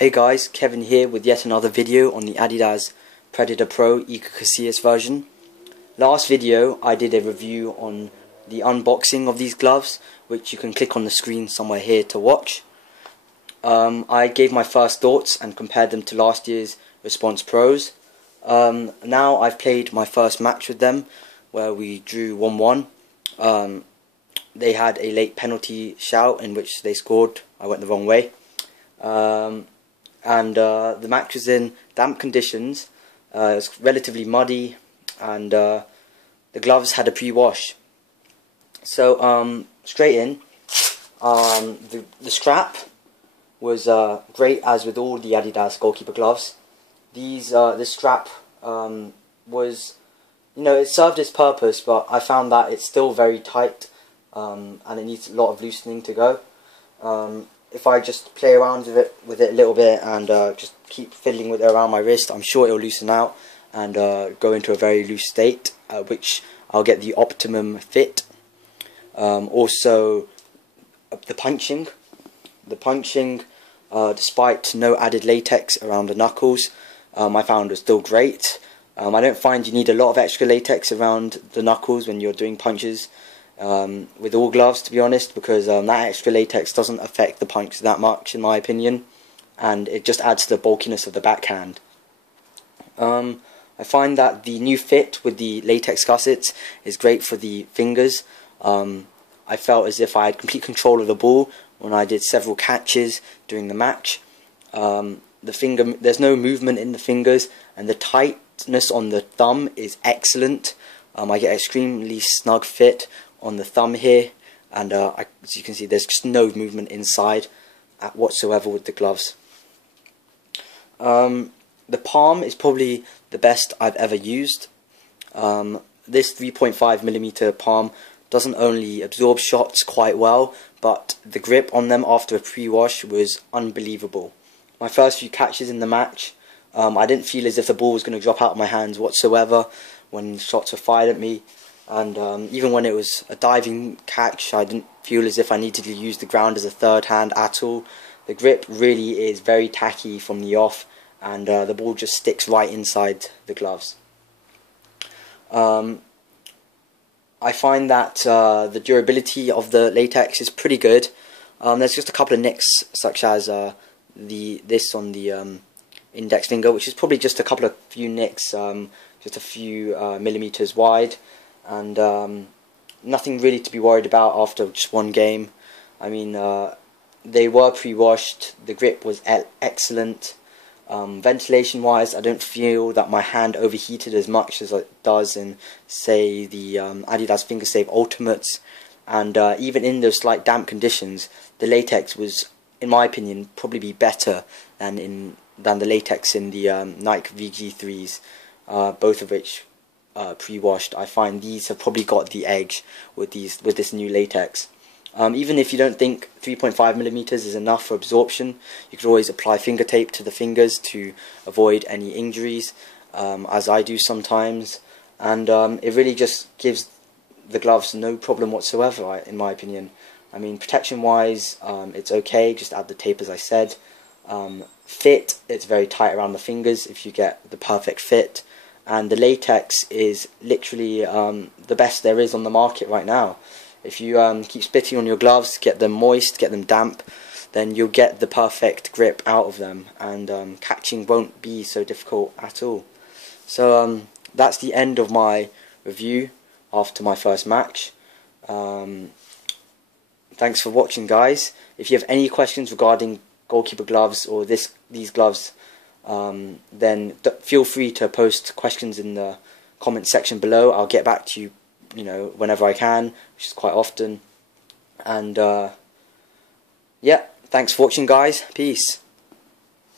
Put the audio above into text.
Hey guys, Kevin here with yet another video on the Adidas Predator Pro Iker Casillas version. Last video I did a review on the unboxing of these gloves, which you can click on the screen somewhere here to watch. I gave my first thoughts and compared them to last year's Response Pros. Now I've played my first match with them where we drew 1-1. They had a late penalty shout in which they scored. I went the wrong way. The match was in damp conditions. It was relatively muddy, and the gloves had a pre-wash. So straight in, the strap was great, as with all the Adidas Goalkeeper gloves. This strap was, it served its purpose, but I found that it's still very tight, and it needs a lot of loosening to go. If I just play around with it a little bit and just keep fiddling with it around my wrist, I'm sure it'll loosen out and go into a very loose state, which I'll get the optimum fit. Also, the punching, despite no added latex around the knuckles, I found was still great. I don't find you need a lot of extra latex around the knuckles when you're doing punches. With all gloves, to be honest, because that extra latex doesn't affect the punch that much, in my opinion, and it just adds to the bulkiness of the backhand. I find that the new fit with the latex gussets is great for the fingers. I felt as if I had complete control of the ball when I did several catches during the match. There's no movement in the fingers, and the tightness on the thumb is excellent. I get extremely snug fit on the thumb here, and as you can see, there's just no movement inside whatsoever with the gloves. The palm is probably the best I've ever used. This 3.5mm palm doesn't only absorb shots quite well, but the grip on them after a pre-wash was unbelievable. My first few catches in the match, I didn't feel as if the ball was going to drop out of my hands whatsoever when shots were fired at me. And even when it was a diving catch, I didn't feel as if I needed to use the ground as a third hand at all. The grip really is very tacky from the off, and the ball just sticks right inside the gloves. I find that the durability of the latex is pretty good. There's just a couple of nicks, such as this on the index finger, which is probably just a few nicks, just a few millimeters wide. And nothing really to be worried about after just one game. I mean, they were pre-washed, the grip was excellent. Ventilation wise, I don't feel that my hand overheated as much as it does in, say, the Adidas Finger Save Ultimates. And even in those slight damp conditions, the latex was, in my opinion, probably better than the latex in the Nike VG3s, both of which pre-washed. I find these have probably got the edge with this new latex. Even if you don't think 3.5mm is enough for absorption, you could always apply finger tape to the fingers to avoid any injuries, as I do sometimes, and it really just gives the gloves no problem whatsoever, in my opinion. I mean, protection wise, it's okay, just add the tape as I said. Fit, it's very tight around the fingers if you get the perfect fit. And the latex is literally the best there is on the market right now. If you keep spitting on your gloves, get them moist, get them damp, then you'll get the perfect grip out of them, and catching won't be so difficult at all. So that's the end of my review after my first match. Thanks for watching, guys. If you have any questions regarding Goalkeeper gloves or these gloves, then feel free to post questions in the comment section below. I'll get back to you, whenever I can, which is quite often. And yeah, thanks for watching, guys. Peace.